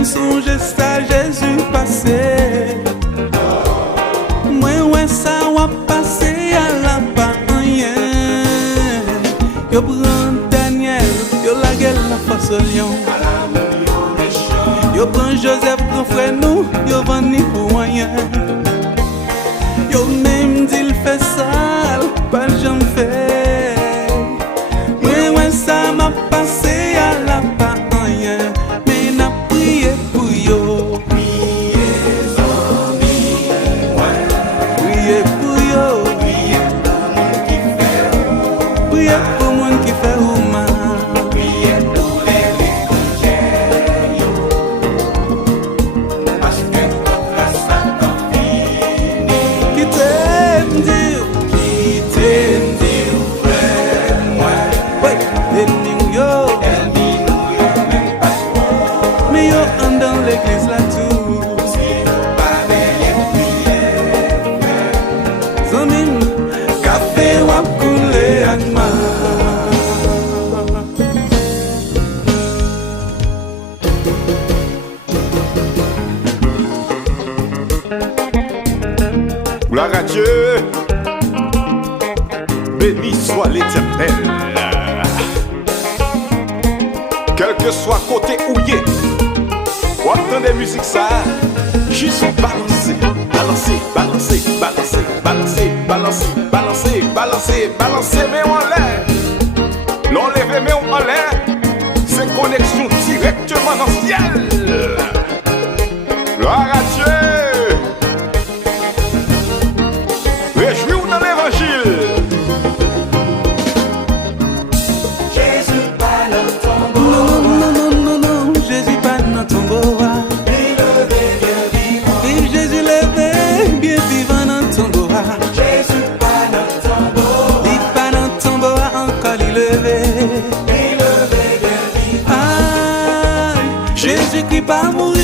me songe ça Jésus passé. Moi ouais ça va passer à la pas rien. Yo prend Daniel, yo la gueule la face au lion. Yo prend Joseph ton frère nous, yo vend pour rien. Yo même dit il fait ça, pas j'en fais. Moi ouais ça m'a passé à la pas rien. Mais n'a prié pour yo. Priez pour yo. Priez pour moi qui fait ou mal. L'église là tout Zamim café ou coulé ak ma. Gloire à Dieu, béni soit l'Éternel. Quel que soit côté où y est, ou entendez musique ça, juste balancer, balancer, balancer, balancer, balancer, balancer, balancer, balancer, balancer, mais en l'air. L'enlever mais en l'air, c'est connexion directement dans le ciel. Gloire à Dieu. Réjouis-vous dans l'évangile. Jésus-Christ pas mourir,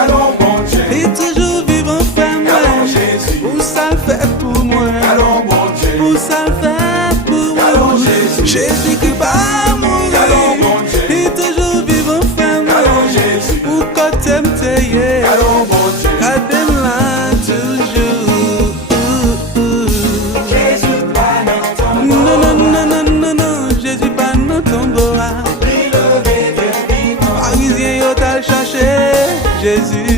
Allons bon Dieu, il est toujours vivant ferme. allons Jésus, Pour ça le fait pour moi, allons bon Dieu, pour ça le fait pour moi. allons Jésus, Jésus-Christ pas mourir, allons bon Dieu, il est toujours vivant ferme. allons Jésus, Pour quand t'aimes t'aimer, allons bon Dieu, gardez là toujours. Jésus pas dans ton Non, non, non, non, non, non, Jésus pas dans ton bois. Parisien yo t'as cherché Jésus.